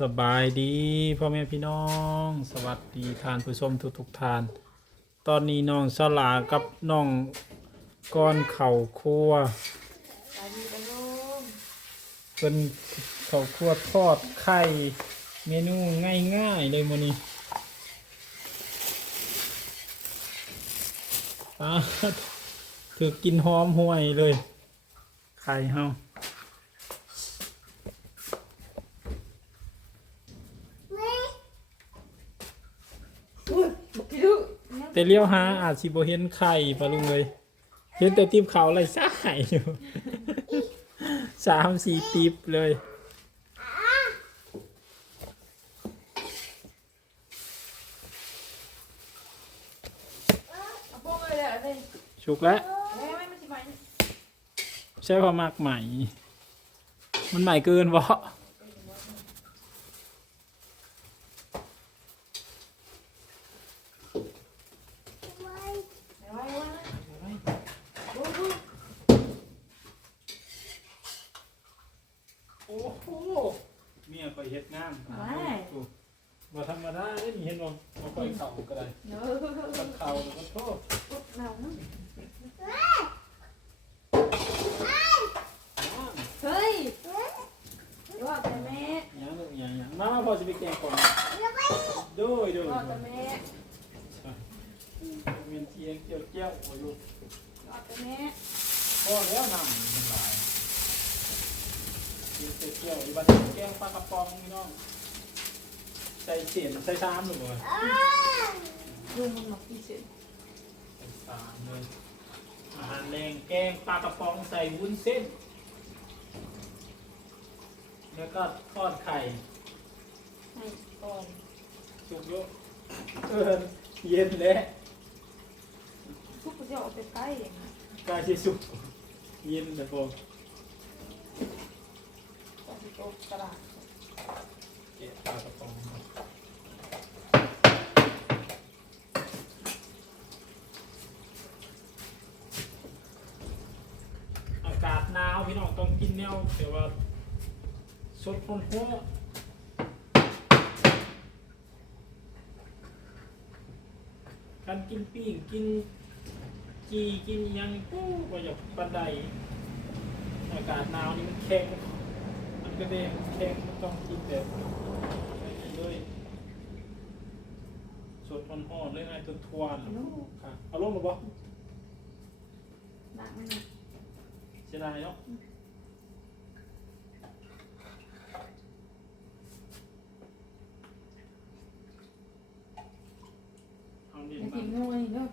สบายดีพ่อแม่พี่น้อง สวัสดีทานผู้ชมทุกทุกทาน ตอนนี้น้องสลากับน้องก้อนเข่าครัวสวัสดีกันลุงเป็นเข่าครัวทอดไข่เมนูง่ายๆเลยมื้อนี้ถือกินหอมห่วยเลยไข่เฮา อุ้ยบุกกี้ดูเนี่ย แต่เลี้ยวหาอาจสิบ่เห็นไข่ปะลุงเลยเห็นแต่ติบเขาอะไรซ่ายอยู่สามสี่ติบเลยเอาโป้งเลยเดี๋ยวเลยชุกแล้วเฮ้ยไม่ไม่ใช่ไหมใช่พอมากใหม่ มันใหม่เกินวะ ไหนไว้วะดูดู โอ้โห เมียไปเฮ็ดงานบ่ธรรมดาเด้นี่เห็นบ่บ่ค่อยเข้าก็ได้เนอกันเข้าแล้วก็โทษหนาวนะอ้าวเฮ้ยเดี๋ยวว่าแต่แม่หยังลูกหยังหยังมามาพอสิไปแกงก่อนโดยโดยว่าแต่แม่เมียนเทียงเกี่ยวเกี่ยวโอ้ยลูกว่าแต่แม่พ่อแล้วนำมันหลาย เกี่ยวเกี่ยวเกี่ยวอีบัดแกงปลากระป๋องพี่น้อง ใส่เสียนใส่ซ้ำหรือเปล่าลุงมันหมักกี่เส้นใส่ซ้ำเลยอาหารแรงแกงปลากระป๋องใส่วุ้นเส้น แล้วก็ทอดไข่ให้ก่อนสุกเยอะเออเย็นแล้วทุกคนจะเอาไปใกล้อย่างนี้กายจะสุกเย็นแต่พอก่อนที่ โต๊ะกระดาษเกะปลากระป๋องอากาศหนาวพี่น้องต้องกินแนวแต่ว่าสดคนหัวการกินปิ้งกินจีกินยังปู้ก็อยากบันไดอากาศหนาวนี่มันแข็ง มันก็เด้งแข็งมันต้องกินแบบเลยสดมันห่อนเลยไงตัวทวนลูกค่ะเอาลงหรือเปล่าหนังมันเสียดายเนาะเอาดินอย่ามา ทิ้งงูเลยเนาะ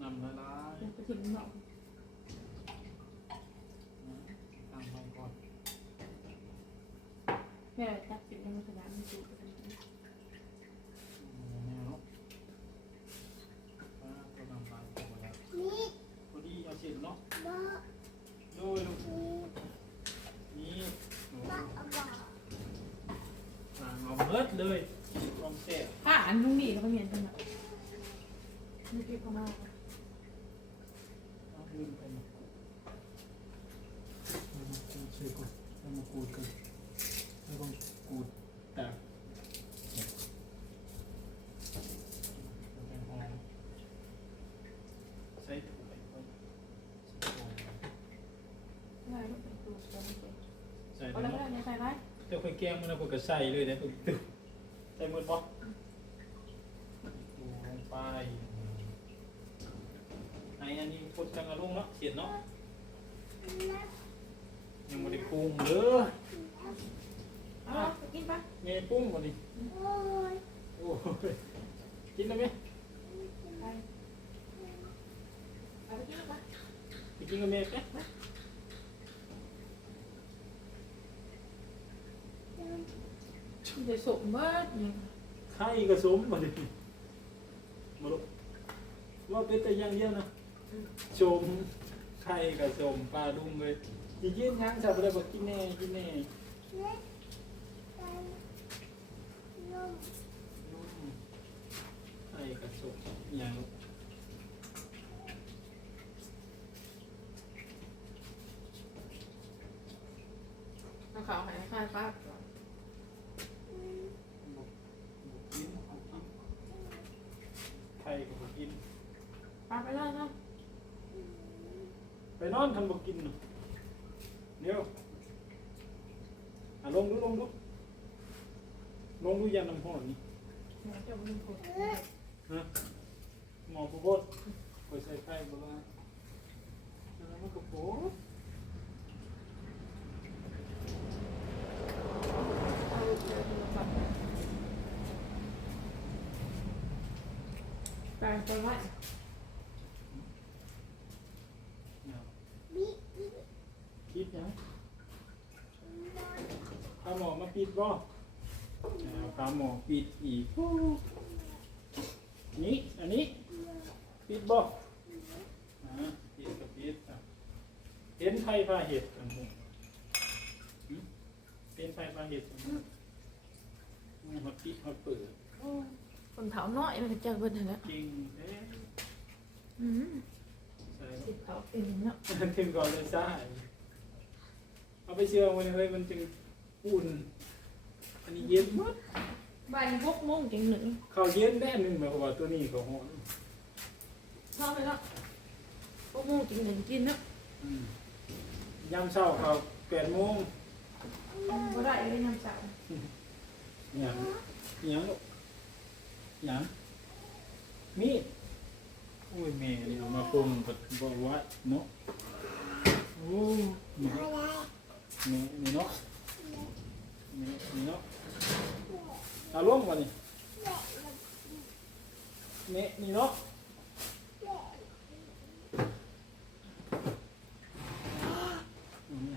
นำละลาย อย่าไปทิ้งเนาะ ตั้งไว้ก่อน แม่จับจิตในมือขนาดมันจุกไปเลย แนวเนาะอ่าตัวนำลายตัวแล้วพอดีเอาเสร็จเนาะโดยลูกนี่โอ้อ่า เอาเบิดเลยความเสียอะอันนุ่งนี่แล้วก็เมียนจังอะนี่เก็บเข้ามาเอาลืมไปหมดเอามากูดเช็คก่อนเอามากูดกันแล้วก็กูดแตกเอาไปห่อใส่ถุงไปก่อนใส่ถุง ง่ายลูกเป็นตัวตัวนี้เอง ใส่ เอา ถุ แล้ว ง ก็ได้ในใส่ไหม เดี๋ยวค่อย แกงมันแล้วก็ใส่เลยนะตุ๊กตุ๊กใส่หมดปะดูลงไปไอ้อันนี้พดจังกะลุงเนาะเสียดเนาะยังไม่ได้ปรุงเด้อเอาไปกินปะเมย์ปรุงก่อนดิโอ้ยกินได้ไหมไปเอาไปกินปะไปกินกับเมย์ไห มเดี๋ยวสมเบิดยังไข่กระสมมาดิมาลุกว่าเป็นแต่อย่างเดียวนะชมไข่กระสมปลาดุงเลยอีกเย็นยังจะไปได้บอกกินแน่กินแน่ไอ้กระสุนยังเอาขาวหายข้าวป้าก่อน อืม ไปเลยนะไปนอนคันบอกกินน่ะเดี๋ยวอะลงดูลงดูลงดูยันน้ำห้อนนี่แม่จะวิ่งคนฮะหมอผู้โพดไปใส่ไข่บ่ละแล้วมันก็โผล่เอาเจอโทรศัพท์ไปไปไว้ เนี่ยคิดยังถ้า หมอมาปิดบ่เอาพาหมอปิดอีกนี่อันนี้ปิดบ่อ่าปิดกับปิดอะเห็นไฟฟ้าเห็ดอันนี้หึเป็นไฟฟ้าเห็ดอันนี้นี่เขาปิดเขาเปิดคนเผาน้อยมันก็เจอเบิ่นแล้วจริงเอ๊ะอืมใส่สิเผาเป็นเนาะถึงก่อนเลยใช่เอาไปเชื่อมันเลยมันจึงอุ่น อันนี้เย็นหมดบ่ายหกโมงจังหนึ่งเขาเย็นแน่หนึ่งหมายความว่าตัวนี้เขาหอนเข้าไปแล้วหกโมงจังหนึ่งกินเนาะอืมยามเช้าเขาแปดโมงบ่ได้เลยน้ำเสาหยังหยังลูกหยังนี่โอ้ยแม่นี่เอามาปรุงกับบอกว่าเนาะโอ้แม่แม่นี่เนาะแม่นี่เนาะเอาลงมานี่แม่นี่เนาะอืม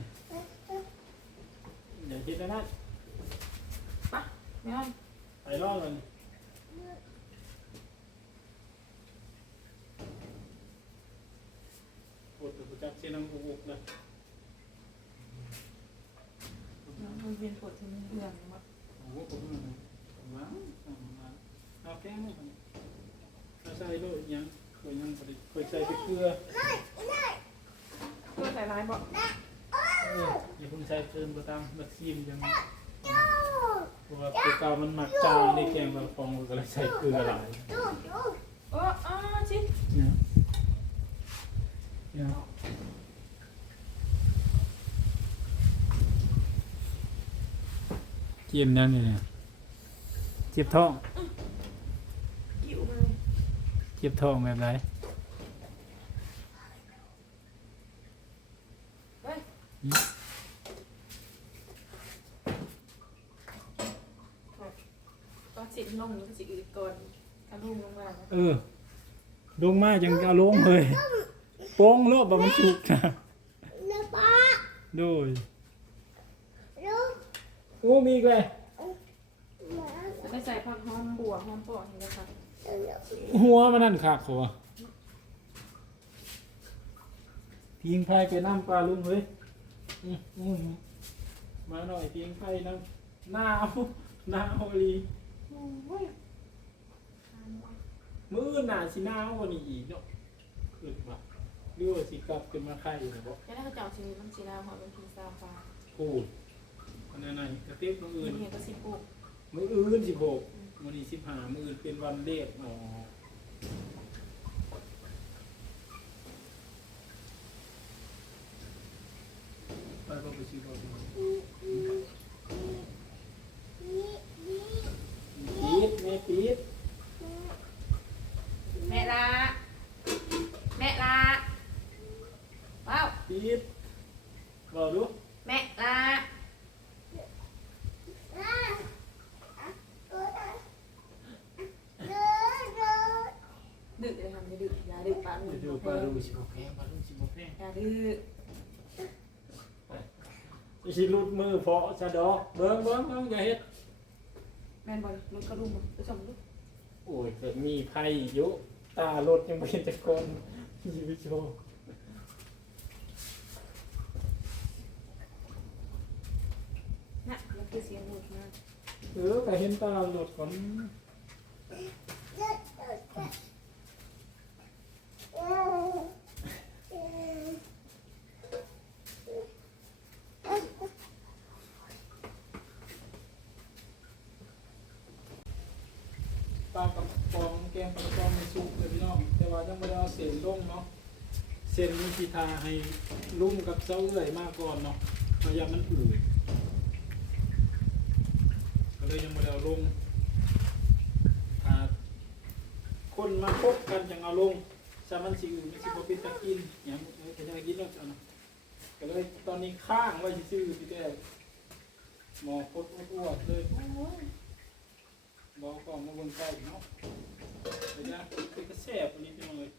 อย่าคิดนะนะแม่นไปรอดมันปวดตัวจับเส้นน้ำอุกเลยมันเป็นปวดที่เรื่องมา โอ้โหผมมันว้าวเอาแก้งเลยครับเอา ใส่โลดยังเคยยังพอดีเคยใส่ไปเกลือตัวใส่ร้ายบ่เอออย่าเพิ่งใส่เกินประตามมาซีมยังเพราะว่าตัวเก่ามันหมักจางในแกงแบบฟองก็เลยใส่เกลือหลายโอ้อ้าชิเนี่ยเนี่ยเจ็บนั่นนี่เนี่ยเจ็บท้องกิ้วเลย เจ็บท้องแบบไรเฮ้ยก็สิลงมันก็สิอืดก่อนถ้าลุ่มลงมาเออ ลงมาจังเอาลงเลยโป้งโลบบ่มันสุกนะโดยโอ้มีอีกเลยแล้วก็ใส่ผักหอมบัวหอมปอดนี่นะคะ หัวมันนั่นคักเขาอะพิงไฟไปน้ำปลาลุงเฮ้ยอื้ออื้อมาหน่อยพิงไฟน้ำหนาวหนาวอีหลีมื้อหนาสิหนาวกว่านี้อีกเนาะขึ้นมาหรือว่าสิกลับขึ้นมาไข่อยู่นะบ่แล้วถ้าเขาเจ้าชีวิตมันสีดาวหอมเป็นพิซซ่าฟ้าพูดอันนั้นไหนกระเต็บมื้ออื่นนี่ก็สิปลูกมื้ออื่นสิบหก มื้อนี้สิบห้ามือเป็นวันเลขอ๋อไปบ่ไปซื้อบ่ปีดแม่ปีดแม่ละแม่ละว้าวปีดบอกดูแม่ละดึกเลยทำไม่ดึกอย่าดึกปลา เดี๋ยว ดูลูปลาดูสิบ่แพงปลาดูสิบ่แพงอย่าดื้อสิหลุดมือเพาะซะดอกเบิ่งเบิ่งเบิ่งอย่าเฮ็ดแม่นบอลรถกระดุมไปส่งลูกโอ้ยเกิดมีไผอยู่ตารถยังบ่เห็นจักคนชีวิตโชว์นะมันคือเสียงหลุดมาเออก็เห็นตารถก่อน ปลากระ ปองแกงปลากระป๋องในซุปเลยพี่น้องแต่ว่ายังไม่ได้เอาเส้นลงเนาะเส้นนี้ทีทาให้ลุ่มกับเจ้าเอื่อยมากก่อนเนาะพรายามันอืดก็เลยยังไม่ได้เอาลงอ่าคนมาพบกันจังเอาลงสามันสิอื่นมันสิบ่เป็นตะกินอย่างเออเป็นตะกินแล้วจ้ะเนาะก็เลยตอนนี้ข้างไว้ซื่อๆพี่แก้วหมอพดอ้วดเลยโอ้ย บอกก่อนมาบนใกล้เนาะเดี๋ยวนะเป็นกระแสบอันนี้เป็นเลย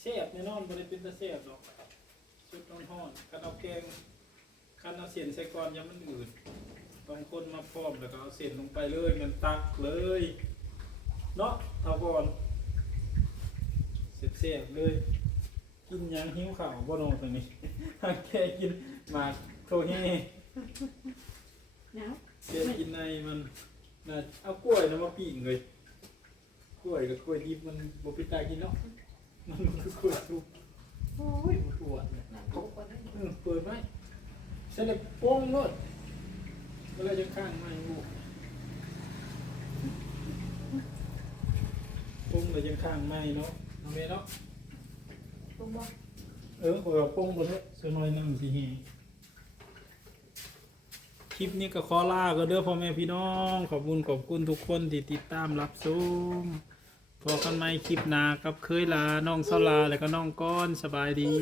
แสบแน่นอนบ่ได้เป็นกระแสบหรอกชุดนอนห่อนกันเอาแกงคันเอาเสียนใส่ก่อนอยังมันอืดบางคนมาพร้อมแล้วก็เอาเสียนลงไปเลยมันตักเลยเนาะเท่าก่อนเสียบๆเลย กินหยังหิวข่าวบ่นอนตรงนี้แค่กินหมากโทเฮหนาวเสียกินในมัน น่ะเอากล้วยนะมาปิ้งเลยกล้วยกับกล้วยดิบมันบ่เป็นตากินเนาะมันมันคือกล้วยสุกโอ้ยบ่ปวดเนี่ยหนาวโตกว่านั้นเออเปิดไหมเสร็จแล้วโป้งเลยก็เลยจะข้างไม่งูโป้งเลยยังข้างไม่เนาะเอาไหมเนาะตรงบ่ เออขอโป้งบนเถอะสักหน่อยหนึงสิเฮ คลิปนี้ก็ขอลาก็เด้อพ่อแม่พี่น้อง ขอบคุณขอบคุณทุกคนที่ติดตามรับชมพอกันไหมคลิปหน้ากับเคยลาน้องเซาลาแล้วก็น้องก้อนสบายดี